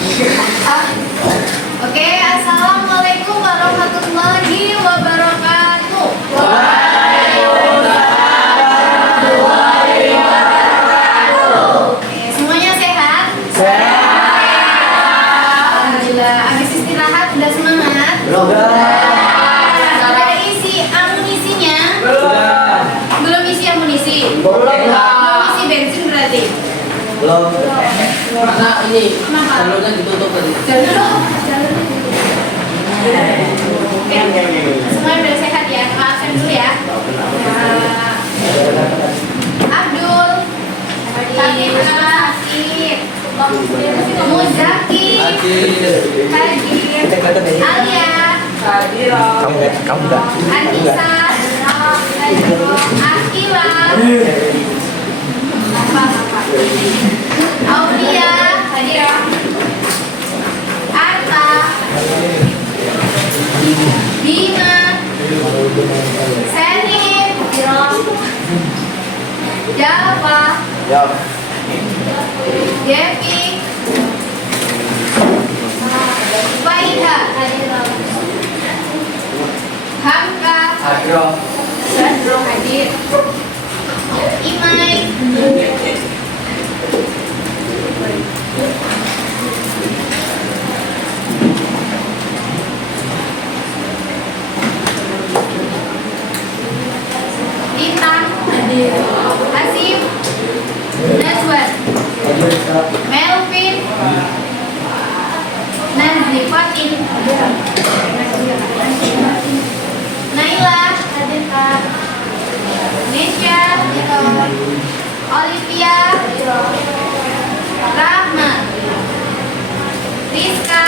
Oke, assalamualaikum warahmatullahi wabarakatuh. Oke, semuanya sehat? Alhamdulillah. Habis istirahat udah semangat? Udah isi amunisinya? Belum isi amunisi? Belum isi bensin berarti? Belum. Karena ini Kenapa? jalurnya ditutup tadi. Jalur ditutup. Oke, semuanya udah sehat ya? Maafkan dulu ya. Abdul, Sakit, Muzaki, Hadir, Alia, Kamu enggak? Anissa, Akila, Aulia, Hadir, Arta, Bima, Serif, Java, Ya. Devi, Faiha, Hamka, Sandro hadir, Imai, Lintang, Asif, Najwan, Melvin, Nazifatin, Naila, Nesha, Olivia, Rahma, Rizka,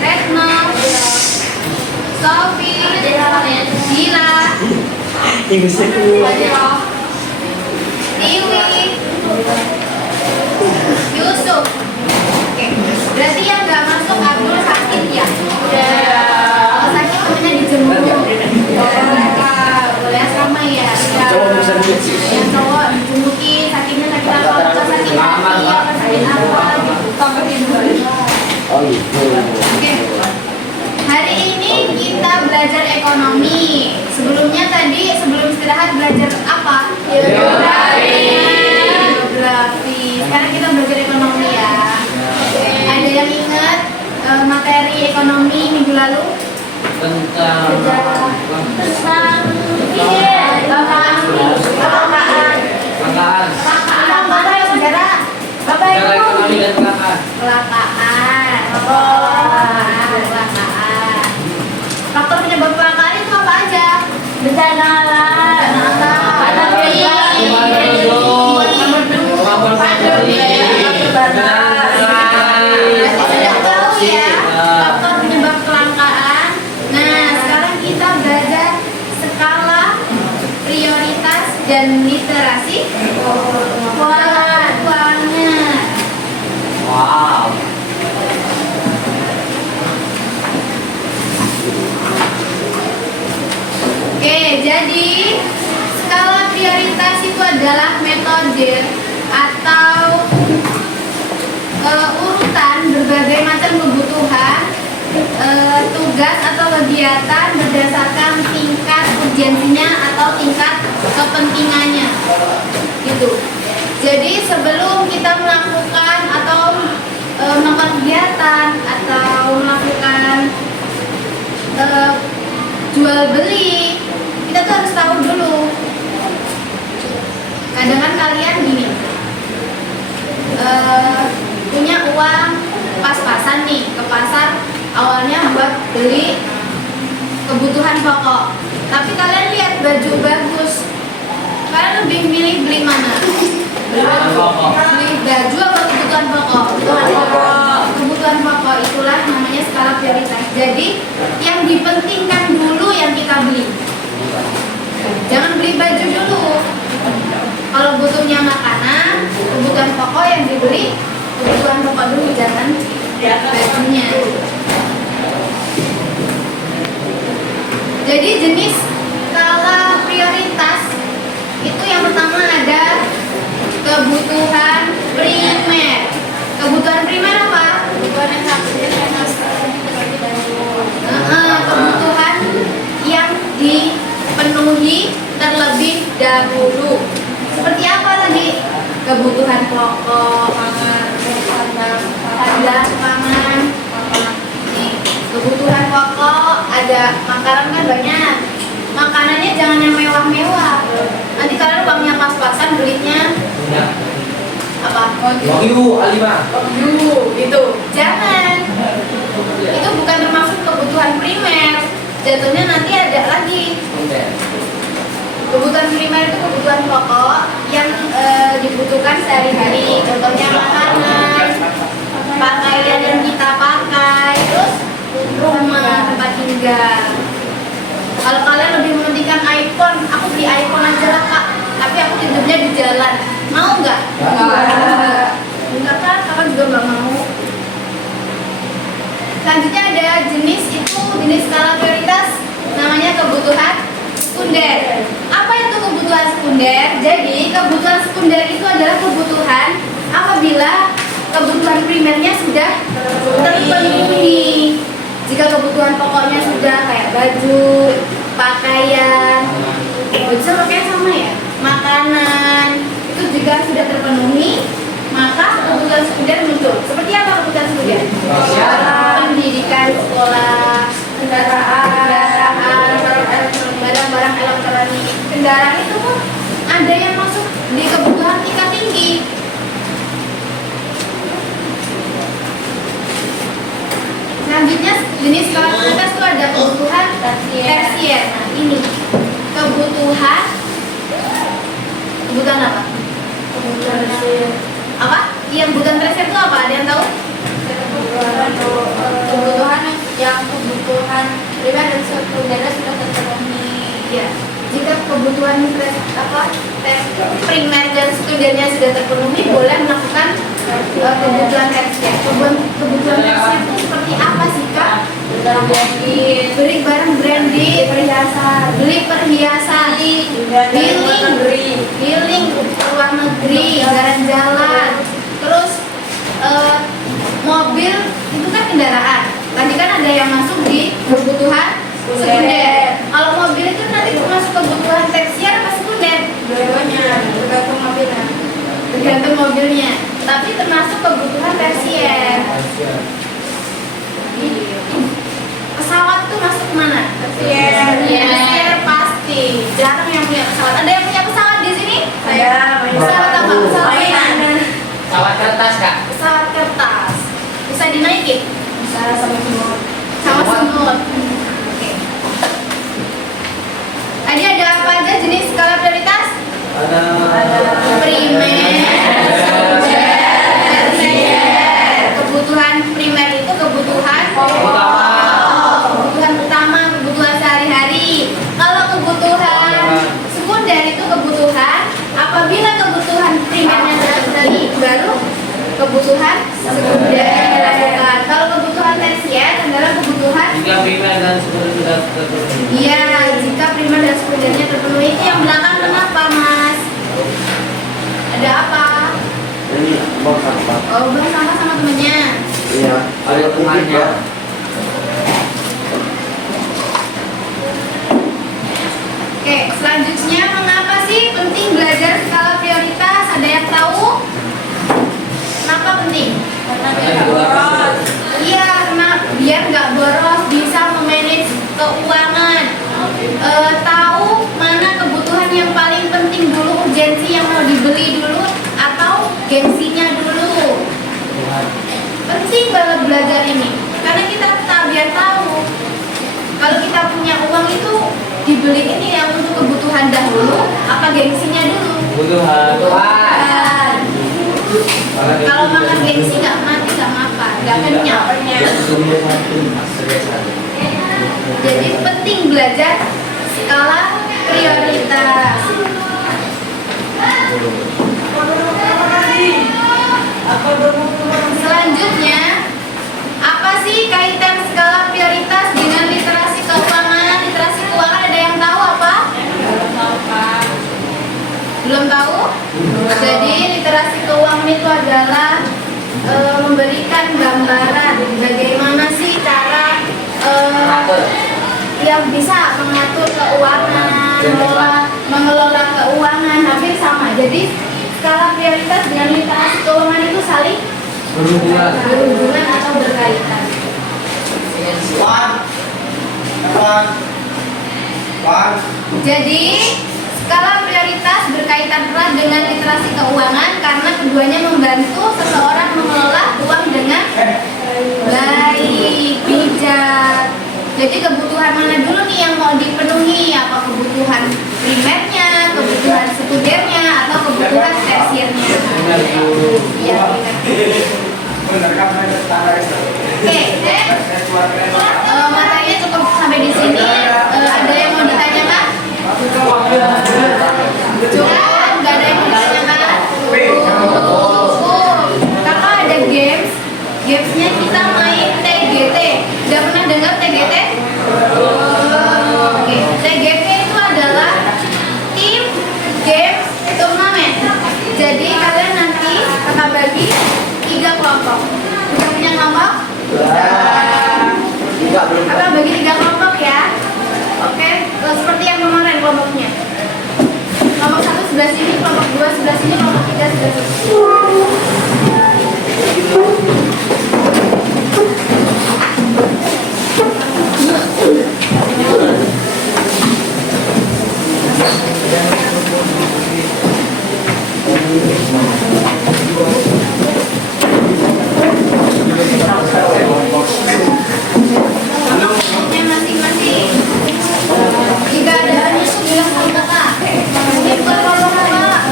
Retno, Sofi, Gila, Tiwi, Yusuf. Oke, berarti yang nggak masuk Abdul sakit ya? Kalau sakit namanya dijemur. Boleh sama ya? Yang cowok dijembukin, sakitnya sakit apa? Bukan sakit hati, apa sakit apa? Gitu. Oh gitu. Oke. Hari ini kita belajar ekonomi. Sebelumnya tadi sebelum istirahat belajar apa? Geografi. Sekarang kita belajar ekonomi ya. Ada yang ingat materi ekonomi minggu lalu? Tentang Sejarah. Bapak Ibu. ekonomi dan keuangan. Kelangkaan. Kelangkaan. Faktor penyebab kelangkaan itu apa aja? Bencana alam. Pandemi. Berarti sudah tahu ya faktor penyebab kelangkaan. Nah, sekarang kita belajar skala prioritas dan literasi keuangan. Wow. Oke, jadi skala prioritas itu adalah metode atau urutan berbagai macam kebutuhan, tugas atau kegiatan berdasarkan tingkat urgensinya atau tingkat kepentingannya. Gitu. Jadi sebelum kita melakukan atau melakukan kegiatan atau melakukan jual beli, kita tuh harus tahu dulu. Kadang kan kalian gini, punya uang pas-pasan nih ke pasar, awalnya buat beli kebutuhan pokok, tapi kalian lihat baju bagus, kalian lebih milih beli mana? Beli baju atau kebutuhan pokok? Kebutuhan pokok itulah namanya skala prioritas. Jadi yang dipentingkan dulu yang kita beli. Jangan beli baju dulu. Kalau butuhnya makanan, kebutuhan pokok yang dibeli, kebutuhan pokok dulu, jangan bajunya. Jadi jenis skala prioritas itu yang pertama ada kebutuhan primer. pokok, sandang, pangan. Nih, kebutuhan pokok ada makanan kan banyak. Makanannya jangan yang mewah-mewah. Nanti kalian uangnya pas-pasan belinya apa? Wagyu A5. Itu jangan. Itu bukan termasuk kebutuhan primer. Jatuhnya nanti ada lagi. Kebutuhan primer itu kebutuhan pokok yang dibutuhkan sehari-hari. Contohnya makanan, pakaian yang kita pakai, terus rumah, tempat tinggal. Kalau kalian lebih mementingkan iPhone, aku beli iPhone aja lah kak. Tapi aku tidurnya di jalan. Mau nggak? Enggak kan? Kakak juga nggak mau. Selanjutnya ada jenis skala prioritas, namanya kebutuhan sekunder. Apa itu kebutuhan sekunder? Jadi kebutuhan sekunder itu adalah kebutuhan apabila kebutuhan primernya sudah terpenuhi. Jika kebutuhan pokoknya sudah kayak baju, pakaian, baju pakaian sama ya, makanan itu jika sudah terpenuhi, maka kebutuhan sekunder muncul. Seperti apa kebutuhan sekunder? Pendidikan, sekolah, kendaraan, barang-barang elektronik. Kendaraan itu pun ada yang masuk di kebutuhan tingkat tinggi. Selanjutnya jenis skala prioritas itu ada kebutuhan tersier. Nah ini kebutuhan apa? Apa? Yang kebutuhan tersier itu apa? Ada yang tahu? Kebutuhan yang kebutuhan primer dan sekundernya sudah terpenuhi. Ya. Jika kebutuhan primer dan sekundernya sudah terpenuhi, boleh melakukan kebutuhan tersier. Kebutuhan tersier itu seperti apa sih kak? Beli barang branded, beli perhiasan, healing ke luar negeri, jalan-jalan, terus mobil itu kan kendaraan. Tadi kan ada yang masuk di kebutuhan sekunder. Kalau mobil itu nanti masuk kebutuhan tersier apa sekunder? Dua-duanya, tergantung mobilnya. Tapi termasuk kebutuhan tersier. Pesawat tuh masuk mana? Tersier pasti. Jarang yang punya pesawat. Ada yang punya pesawat di sini? Saya. Pesawat apa? Pesawat mainan. Pesawat kertas kak. Pesawat kertas. Bisa dinaikin? Bisa sama semut. Sama semut. Oke. Tadi ada apa aja jenis skala prioritas? Ada Primer, sekunder, tersier. Kebutuhan primer itu kebutuhan kebutuhan utama, kebutuhan sehari-hari. Kalau kebutuhan sekunder itu kebutuhan apabila kebutuhan primernya terpenuhi, baru kebutuhan sekunder dilakukan. Kalau kebutuhan tersier adalah kebutuhan jika primer dan sekunder sudah terpenuhi. iya, jika primer dan sekundernya terpenuhi. Itu yang belakang kenapa mas? Ada apa? Ini bang sampah. Oh, belum sama sama temennya. Iya. Ada kumpulnya. Ya. Oke, selanjutnya mengapa sih penting belajar skala prioritas? Ada yang tahu? Kenapa penting? Karena biar nggak boros. Iya, karena biar nggak boros, bisa memanage keuangan. Tahu mana kebutuhan yang paling penting dulu, urgensi yang mau dibeli dulu, atau gengsinya dulu. Penting banget belajar ini, karena kita biar tahu kalau kita punya uang itu dibeli ini yang untuk kebutuhan dahulu, apa gengsinya dulu? Kebutuhan. Kalau makan gengsi nggak mati nggak apa, nggak kenyang. Jadi penting belajar skala prioritas. Selanjutnya, apa sih kaitan skala prioritas dengan literasi keuangan? Literasi keuangan ada yang tahu apa? Belum tahu? Jadi literasi keuangan itu adalah memberikan gambaran bagaimana sih cara yang bisa mengatur keuangan, mengelola keuangan, hampir sama. Jadi skala prioritas dengan literasi keuangan itu saling berhubungan atau berkaitan. Jadi skala prioritas berkaitan erat dengan literasi keuangan karena keduanya membantu seseorang mengelola uang dengan baik, bijak. Jadi kebutuhan mana dulu nih yang mau dipenuhi? Apa kebutuhan primernya, kebutuhan sekundernya, atau kebutuhan tersiernya? Iya. Oke, materinya cukup sampai di sini. Ada yang mau ditanyakan? Cukup, nggak ada yang mau ditanyakan? Cukup. Kakak ada games. Gamesnya kita main TGT. Udah pernah dengar TGT? Oke, TGT itu adalah tim games turnamen. Jadi kalian nanti kakak bagi 3 kelompok. Udah punya kelompok? Kakak bagi 3 kelompok ya. Oke, seperti yang kemarin kelompoknya. Kelompok 1 sebelah sini, kelompok 2 sebelah sini, kelompok 3 sebelah sini. Masing-masing. Jika ada hanya bilang sama kakak. Ini bukan kelompok kakak.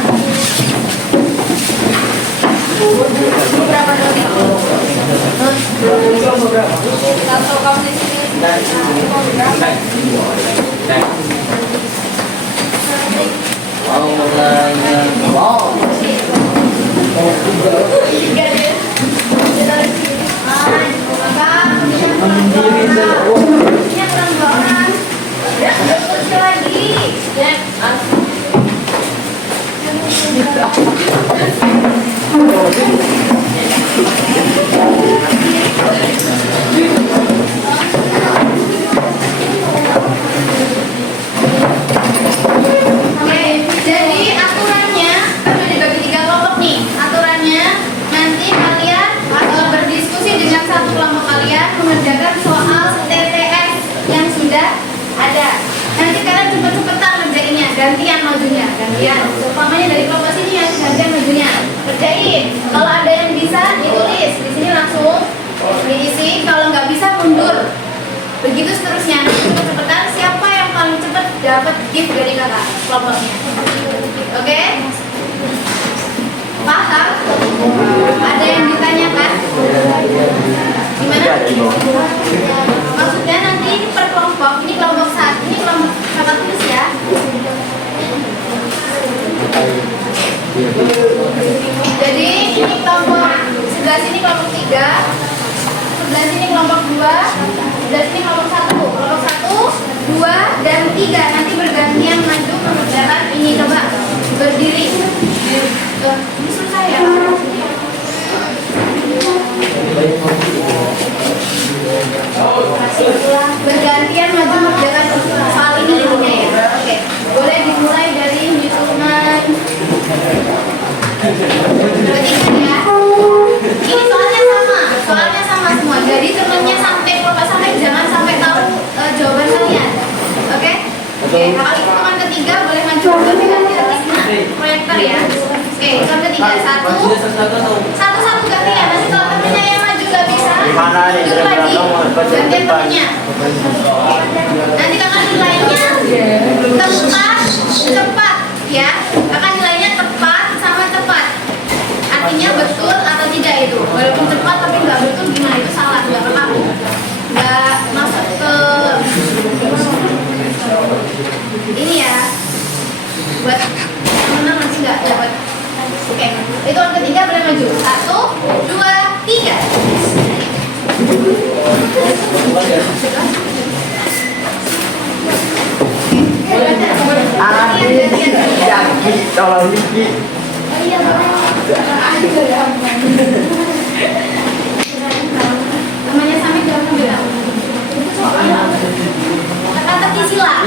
Berapa dosis? Satu kamu di sini. Jadi aturannya kan dibagi 3 kelompok nih. Aturannya nanti kalian berdiskusi dengan satu kelompok kalian mengerjakan soal TTS yang sudah ada. Nanti kalian cepet-cepetan ngerjainnya, gantian majunya, gantian. Umpamanya dari kelompok sini yang gantian majunya, kerjain. Kalau ada yang bisa ditulis di sini langsung diisi. Kalau nggak bisa mundur. Begitu seterusnya. Cepet-cepetan. Siapa yang paling cepet dapat gift dari kakak kelompoknya? Oke? Paham? Ada yang ditanyakan? Gimana? Maksudnya nanti ini per kelompok. Ini kelompok 1, ini kelompok kakak tulis ya. Jadi ini kelompok sebelah sini kelompok 3, sebelah sini kelompok 2, sebelah sini kelompok 1. Kelompok 1, 2, dan 3 nanti bergantian maju mengerjakan ini. Coba berdiri. Ini susah ya. Bergantian maju mengerjakan soal ini intinya ya. Oke, boleh dimulai dari hitungan. Berarti ya. Ini soalnya sama semua. Jadi temennya sampai kalau sampai jangan sampai tahu jawaban kalian. Oke? Oke, kalau hitungan ketiga boleh maju ke proyektor ya. Oke, hitungan ketiga 1 gantian. Nanti kalau temennya yang maju gak bisa, mundur lagi. Gantian temennya. Nanti kakak nilainya tepat, cepat ya. Kakak nilainya tepat sama cepat. Artinya betul atau tidak itu. Walaupun cepat tapi nggak betul gimana itu salah, nggak berlaku. Nggak masuk ke ini ya. Buat menang nanti nggak dapat. Oke, itu yang ketiga boleh maju. 1, 2, 3. Kalau Vicky Iya, namanya sampai jangan bilang. Itu soalnya kata-kata sila.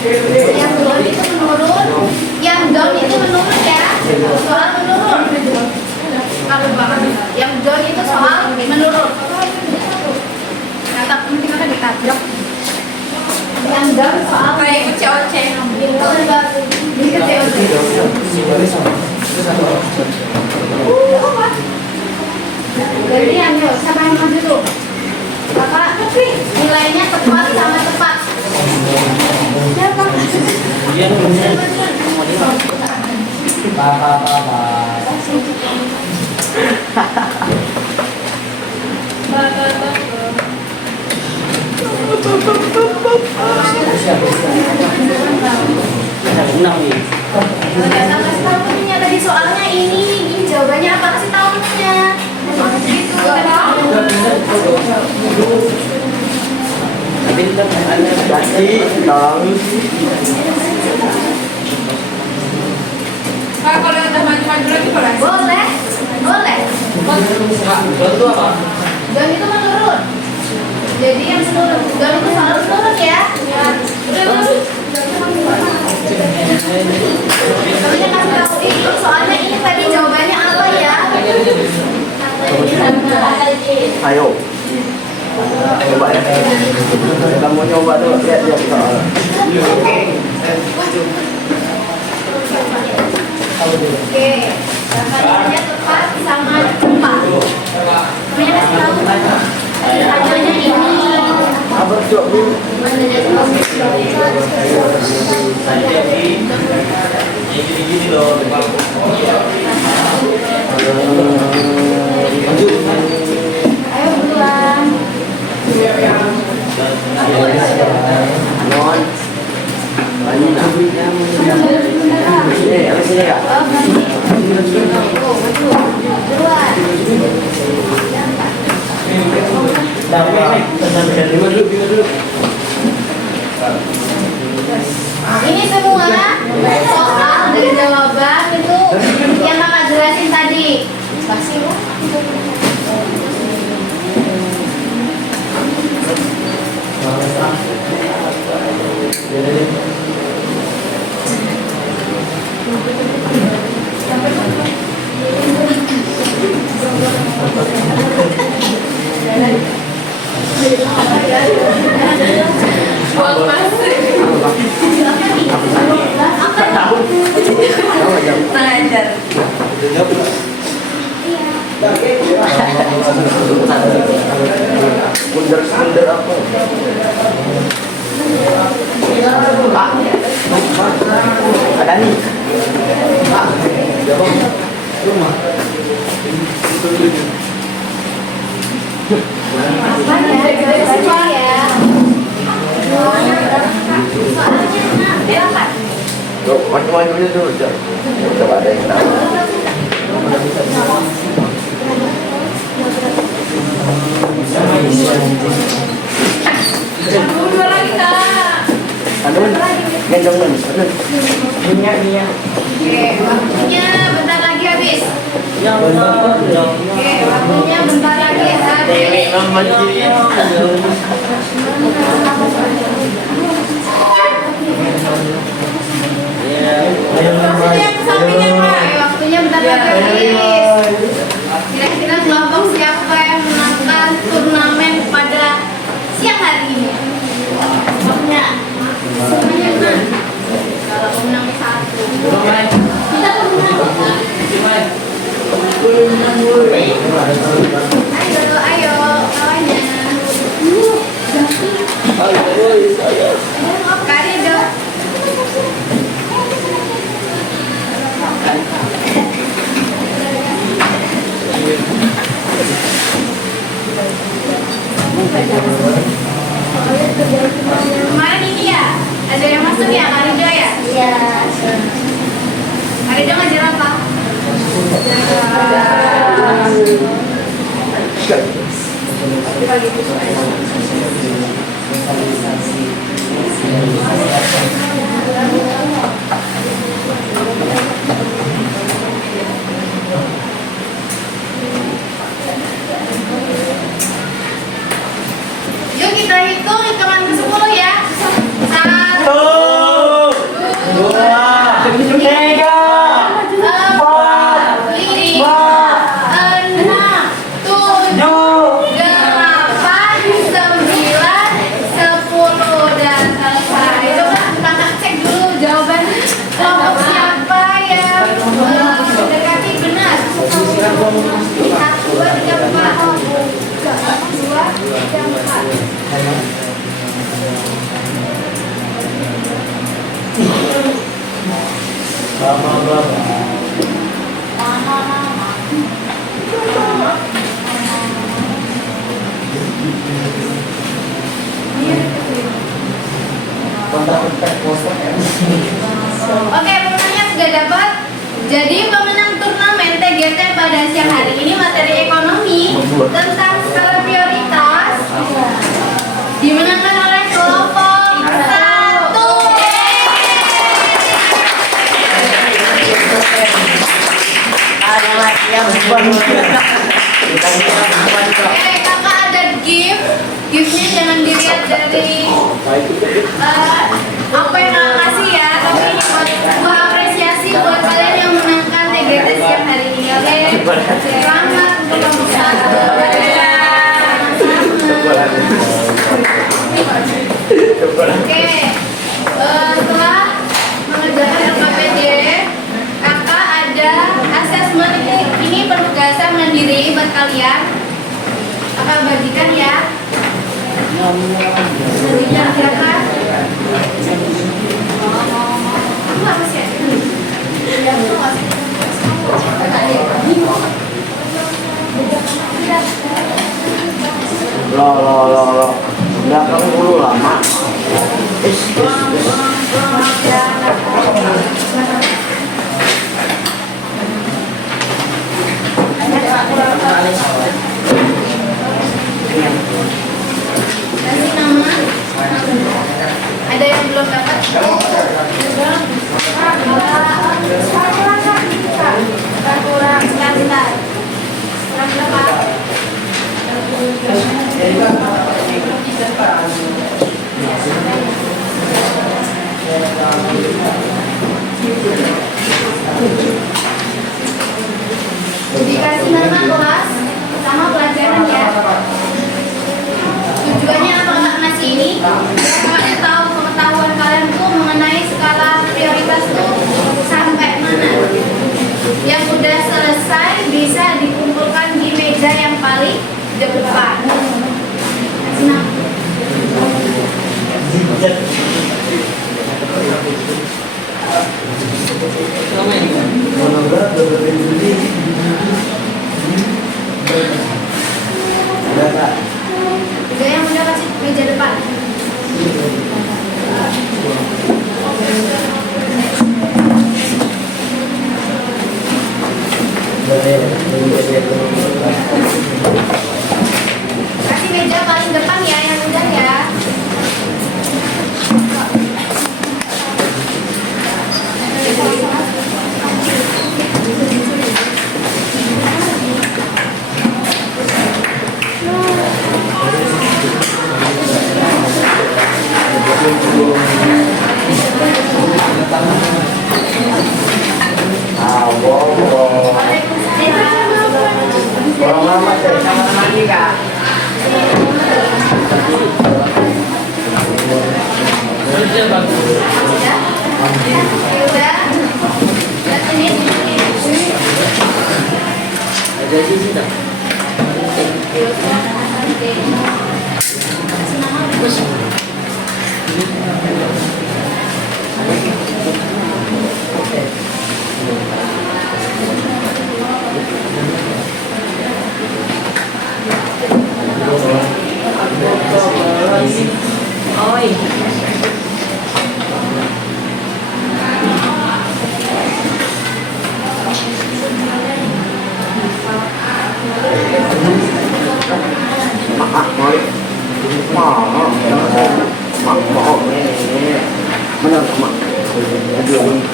Yang turun itu menurun, yang down itu menurun ya. Soal menurun. Udah ikut COC. Ikut COC. Jadi ayo sama yang maju tuh. Kakak, nilainya tepat sama tepat. Siapa? Kasih tahu punya tadi soalnya ini jawabannya apa, kasih tahu punya. Gitu. Kasih dong. Kak, kalau yang udah maju-maju lagi boleh? Boleh, boleh. Don itu apa? Dan itu menurun. Jadi yang menurun, dan itu selalu menurun ya. Tapi kasih tahu ini soalnya ini tadi jawabannya apa ya? Ayo. Coba ya. Kamu nyoba tuh lihat soal. Oke, jawabannya tepat sama cepat. Namanya kasih tahu. Hanya ini. Apa tuh? Gini loh. Ayo buruan. Non. Ini apa sih ya? Oh, buruan. Ini semua soal dan jawaban itu yang kakak jelasin tadi. Pasti bu. Buat masuk. Apa ya? Mengajar. Bundar apa? Ada nih. Apa ya? Semua ya. Soalnya nak, Tuh, macam-macam itu coba ada yang tahu. Dua lagi kak. Aduh, gendong nih. Aduh. Minyak. Oke, waktunya bentar lagi habis. Yang Oke, waktunya bentar lagi habis. Maksudnya yang sampingnya kak. Oke, waktunya bentar lagi habis. Kira-kira kelompok siapa yang menangkan turnamen pada siang hari ini? Waktunya semuanya menang. Kalau pemenang satu. Kita pemenang. Ayo, kawannya. Kali dong. Kemarin ini ya, ada yang masuk ya, Karido ya? Iya. Karido ngajar apa? Yuk kita hitung hitungan ke-10 ya. 1, 2, 3, 4, 5, 6, 7, 8, 9, Oke, pemenangnya sudah dapat. Jadi pemenang turnamen TGT pada siang hari ini materi ekonomi tentang skala prioritas dimenangkan oleh kelompok 1. Oke, kakak ada gift. Giftnya jangan dilihat dari apa yang kakak kasih ya, tapi ini buat sebuah apresiasi buat kalian yang menangkan TGT siang hari ini. Oke, selamat untuk kamu satu. Oke, setelah mengerjakan LKPD, kakak ada asesmen ini penugasan mandiri buat kalian. Kakak bagikan ya. Bagikan kakak. Aku apa sih? Loh. Udah kamu dulu lama. Kasih nama. Ada yang belum dapat? Kurang sebentar. Kurang berapa? Dikasih nama kelas sama pelajaran ya. Tujuannya apa kakak ngasih ini? Kakak tahu pengetahuan kalian tuh mengenai skala prioritas tuh sampai mana. Yang udah selesai bisa dikumpulkan di meja yang paling depan. Kasih nama. Juga yang udah kasih meja depan. Kasih meja paling depan ya yang udah ya. Orang lama jadi sama-sama nih kak.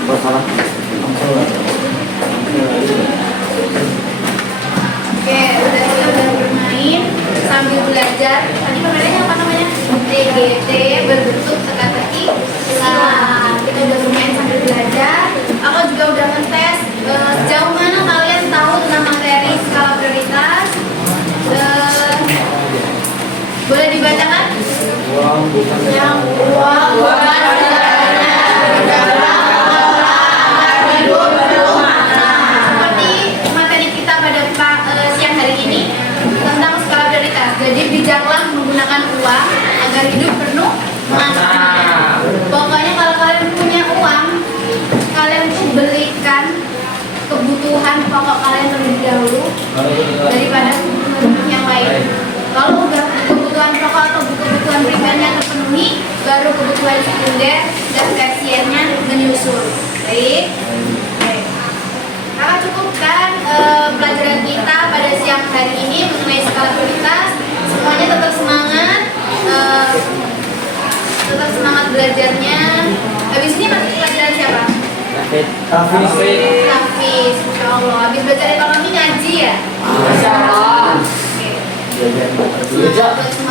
Masalah. Oke, kita udah bermain sambil belajar. Tadi permainannya apa namanya? TGT berbentuk teka-teki. Nah, kita udah bermain sambil belajar. Aku juga udah ngetes sejauh mana kalian tahu tentang materi skala prioritas. Boleh dibacakan? Yang uang seperti materi kita pada siang hari ini tentang skala prioritas. Jadi bijaklah menggunakan uang agar hidup penuh makna. Pokoknya kalau kalian punya uang, kalian tuh beli kebutuhan pokok kalian terlebih dahulu daripada kebutuhan yang lain. Kalau udah kebutuhan pokok atau kebutuhan primernya terpenuhi, baru kebutuhan sekunder dan tersiernya menyusul. Baik. Oke. Kakak cukupkan pelajaran kita pada siang hari ini mengenai skala prioritas. Semuanya tetap semangat, belajarnya. Habis ini masuk pelajaran siapa? Hafiz, Insya Allah. Habis belajar ekonomi ngaji ya? Masya Allah. Oke. Iya, iya. Semangat buat